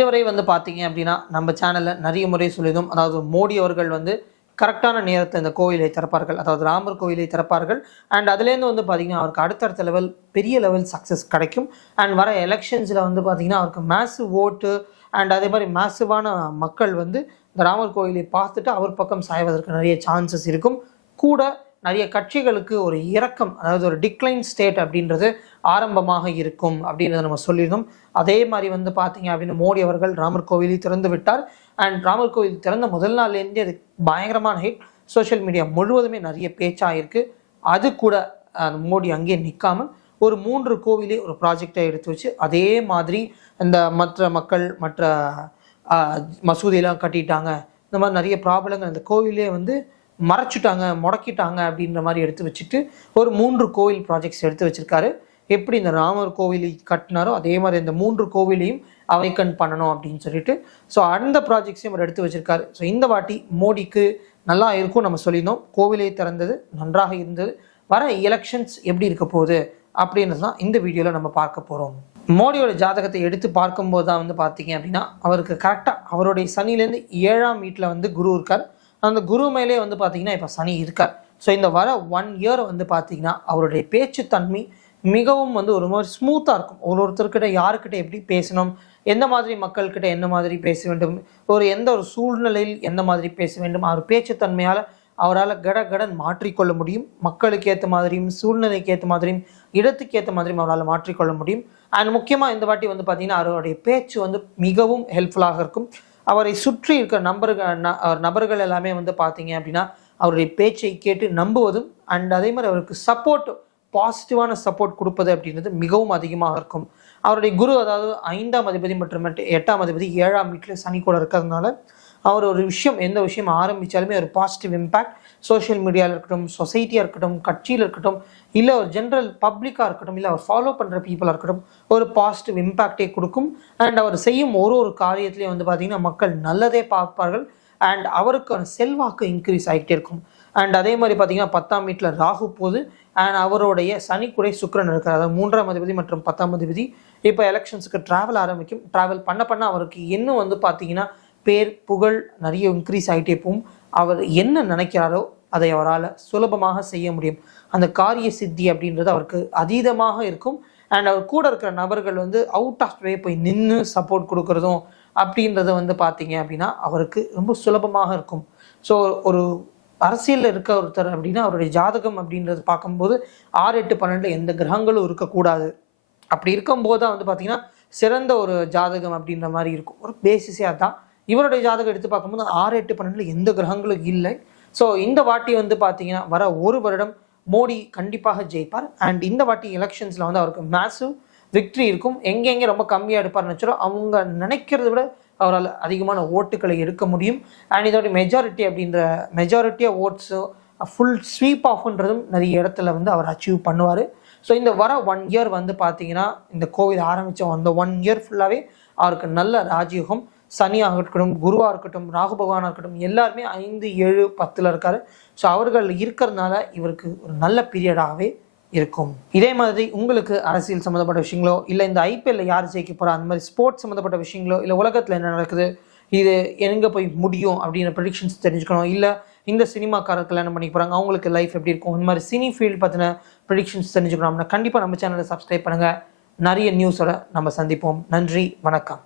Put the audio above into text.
இதுவரை வந்து பார்த்தீங்க அப்படின்னா நம்ம சேனலில் நிறைய முறை சொல்லியிருந்தோம். அதாவது மோடி அவர்கள் வந்து கரெக்டான நேரத்தில் இந்த கோயிலை திறப்பார்கள், அதாவது ராமர் கோயிலை திறப்பார்கள். அண்ட் அதுலேருந்து வந்து பார்த்தீங்கன்னா அவருக்கு அடுத்தடுத்த லெவல் பெரிய லெவல் சக்ஸஸ் கிடைக்கும். அண்ட் வர எலெக்ஷன்ஸில் வந்து பார்த்தீங்கன்னா அவருக்கு மேசிவ் ஓட்டு அண்ட் அதே மாதிரி மேசிவான மக்கள் வந்து இந்த ராமர் கோயிலை பார்த்துட்டு அவர் பக்கம் சாய்வதற்கு நிறைய சான்சஸ் இருக்கும். கூட நிறைய கட்சிகளுக்கு ஒரு இறக்கம், அதாவது ஒரு டிக்ளைன் ஸ்டேட் அப்படின்றது ஆரம்பமாக இருக்கும் அப்படின்றத நம்ம சொல்லியிருந்தோம். அதே மாதிரி வந்து பார்த்தீங்க அப்படின்னு மோடி அவர்கள் ராமர் கோவிலை திறந்து விட்டார். அண்ட் ராமர் கோவில் திறந்த முதல் நாள்லேருந்தே அது பயங்கரமான ஹிட். சோஷியல் மீடியா முழுவதுமே நிறைய பேச்சாக இருக்குது. அது கூட மோடி அங்கேயே நிற்காமல் ஒரு 3 கோவிலே ஒரு ப்ராஜெக்டை எடுத்து வச்சு அதே மாதிரி இந்த மற்ற மக்கள் மற்ற மசூதியெல்லாம் கட்டிட்டாங்க, இந்த மாதிரி நிறைய ப்ராப்ளங்கள் இந்த கோவிலே வந்து மறைச்சிட்டாங்க, முடக்கிட்டாங்க அப்படின்ற மாதிரி எடுத்து வச்சுட்டு ஒரு 3 கோவில் ப்ராஜெக்ட்ஸ் எடுத்து வச்சுருக்காரு. எப்படி இந்த ராமர் கோவிலை கட்டினாரோ அதே மாதிரி இந்த 3 கோவிலையும் அவைக்கன் பண்ணணும் அப்படின்னு சொல்லிட்டு ஸோ அந்த ப்ராஜெக்ட்ஸையும் அவர் எடுத்து வச்சுருக்காரு. ஸோ இந்த வாட்டி மோடிக்கு நல்லா இருக்கும் நம்ம சொல்லியிருந்தோம். கோவிலை திறந்தது நன்றாக இருந்தது. வர எலெக்ஷன்ஸ் எப்படி இருக்க போகுது அப்படின்றது தான் இந்த வீடியோவில் நம்ம பார்க்க போகிறோம். மோடியோட ஜாதகத்தை எடுத்து பார்க்கும்போது தான் வந்து பார்த்தீங்க அப்படின்னா அவருக்கு கரெக்டாக அவருடைய சனிலேருந்து 7ஆம் வீட்டில் வந்து குரு இருக்கார். அந்த குரு மேலே வந்து பார்த்தீங்கன்னா இப்போ சனி இருக்கார். ஸோ இந்த வர 1 இயர் வந்து பார்த்தீங்கன்னா அவருடைய பேச்சுத்தன்மை மிகவும் வந்து ஒரு மாதிரி ஸ்மூத்தாக இருக்கும். ஒருத்தர்கிட்ட யாருக்கிட்ட எப்படி பேசணும், எந்த மாதிரி மக்கள்கிட்ட என்ன மாதிரி பேச வேண்டும், எந்த ஒரு சூழ்நிலையில் எந்த மாதிரி பேச வேண்டும், அவர் பேச்சுத்தன்மையால் அவரால் கடன் மாற்றிக்கொள்ள முடியும். மக்களுக்கு ஏற்ற மாதிரியும் சூழ்நிலைக்கு ஏற்ற மாதிரியும் இடத்துக்கு ஏற்ற மாதிரியும் அவரால் மாற்றிக்கொள்ள முடியும். அண்ட் முக்கியமாக இந்த வாட்டி வந்து பார்த்தீங்கன்னா அவருடைய பேச்சு வந்து மிகவும் ஹெல்ப்ஃபுல்லாக இருக்கும். அவரை சுற்றி இருக்கிற நபர்கள் எல்லாமே வந்து பார்த்தீங்க அப்படின்னா அவருடைய பேச்சை கேட்டு நம்புவதும் அண்ட் அதே மாதிரி அவருக்கு சப்போர்ட், பாசிட்டிவான சப்போர்ட் கொடுப்பது அப்படின்றது மிகவும் அதிகமாக இருக்கும். அவருடைய குரு அதாவது 5ஆம் அதிபதி மற்றும் 8ஆம் அதிபதி 7ஆம் வீட்டில் சனி கூட இருக்கிறதுனால அவர் ஒரு விஷயம் எந்த விஷயம் ஆரம்பித்தாலுமே ஒரு பாசிட்டிவ் இம்பேக்ட் சோஷியல் மீடியாவில் இருக்கட்டும், சொசைட்டியாக இருக்கட்டும், கட்சியில் இருக்கட்டும், இல்லை ஒரு ஜென்ரல் பப்ளிக்காக இருக்கட்டும், இல்லை அவர் ஃபாலோ பண்ணுற பீப்புளாக இருக்கட்டும், ஒரு பாசிட்டிவ் இம்பேக்டே கொடுக்கும். அண்ட் அவர் செய்யும் ஒரு காரியத்திலையும் வந்து பார்த்திங்கன்னா மக்கள் நல்லதே பார்ப்பார்கள். அண்ட் அவருக்கான செல்வாக்கு இன்க்ரீஸ் ஆகிட்டே இருக்கும். அண்ட் அதே மாதிரி பார்த்தீங்கன்னா 10ஆம் வீட்டில் ராகு போது அண்ட் அவருடைய சனி கூட சுக்கிரன் இருக்கார். அதாவது 3ஆம் அதிபதி மற்றும் 10ஆம் அதிபதி இப்போ எலெக்ஷன்ஸுக்கு ட்ராவல் ஆரம்பிக்கும். ட்ராவல் பண்ண அவருக்கு இன்னும் வந்து பார்த்தீங்கன்னா பேர் புகழ் நிறைய இன்க்ரீஸ் ஆகிட்டே போகும். அவர் என்ன நினைக்கிறாரோ அதை அவரால் சுலபமாக செய்ய முடியும். அந்த காரிய சித்தி அப்படின்றது அவருக்கு அதீதமாக இருக்கும். அண்ட் அவர் கூட இருக்கிற நபர்கள் வந்து அவுட் ஆஃப் வே போய் நின்று சப்போர்ட் கொடுக்குறதும் அப்படின்றத வந்து பார்த்தீங்க அப்படின்னா அவருக்கு ரொம்ப சுலபமாக இருக்கும். ஸோ ஒரு அரசியலில் இருக்க ஒருத்தர் அப்படின்னா அவருடைய ஜாதகம் அப்படின்றது பார்க்கும்போது 6, 8, 12 எந்த கிரகங்களும் இருக்கக்கூடாது. அப்படி இருக்கும்போது தான் வந்து பார்த்தீங்கன்னா சிறந்த ஒரு ஜாதகம் அப்படின்ற மாதிரி இருக்கும். ஒரு பேசிஸே அதுதான். இவருடைய ஜாதகம் எடுத்து பார்க்கும்போது 6, 8, 12 எந்த கிரகங்களும் இல்லை. ஸோ இந்த வாட்டி வந்து பார்த்தீங்கன்னா வர 1 வருடம் மோடி கண்டிப்பாக ஜெயிப்பார். அண்ட் இந்த வாட்டி எலெக்ஷன்ஸில் வந்து அவருக்கு மேசிவ் விக்ட்ரி இருக்கும். எங்கெங்கே ரொம்ப கம்மியாக எடுப்பார்னு வச்சோ அவங்க நினைக்கிறத விட அவரால் அதிகமான ஓட்டுகளை எடுக்க முடியும். அண்ட் இதோட மெஜாரிட்டியாக ஓட்ஸு ஃபுல் ஸ்வீப் ஆஃப்ன்றதும் நிறைய இடத்துல வந்து அவர் அச்சீவ் பண்ணுவார். ஸோ இந்த வர 1 இயர் வந்து பார்த்தீங்கன்னா இந்த கோவில் ஆரம்பித்த அந்த 1 இயர் ஃபுல்லாகவே அவருக்கு நல்ல ராஜயோகம். சனியாக இருக்கட்டும், குருவாக இருக்கட்டும், ராகு பகவானாக இருக்கட்டும், எல்லாருமே 5, 7, 10 இருக்காரு. ஸோ அவர்கள் இருக்கிறதுனால இவருக்கு ஒரு நல்ல பீரியடாகவே இருக்கும். இதே மாதிரி உங்களுக்கு அரசியல் சம்மந்தப்பட்ட விஷயங்களோ, இல்லை இந்த ஐபிஎல்ல யார் ஜெயிக்க போகிறா, அந்த மாதிரி ஸ்போர்ட்ஸ் சம்மந்தப்பட்ட விஷயங்களோ, இல்லை உலகத்தில் என்ன நடக்குது, இது எங்கே போய் முடியும் அப்படின்ற ப்ரெடிக்ஷன்ஸ் தெரிஞ்சுக்கணும், இல்லை இந்த சினிமாக்காரர் கல்யாணம் பண்ணி போகிறாங்க அவங்களுக்கு லைஃப் எப்படி இருக்கும், இந்த மாதிரி சினி ஃபீல்டு பற்றின ப்ரெடிக்ஷன்ஸ் தெரிஞ்சுக்கணும் அப்படின்னா கண்டிப்பாக நம்ம சேனலை சப்ஸ்கிரைப் பண்ணுங்கள். நிறைய நியூஸோட நம்ம சந்திப்போம். நன்றி, வணக்கம்.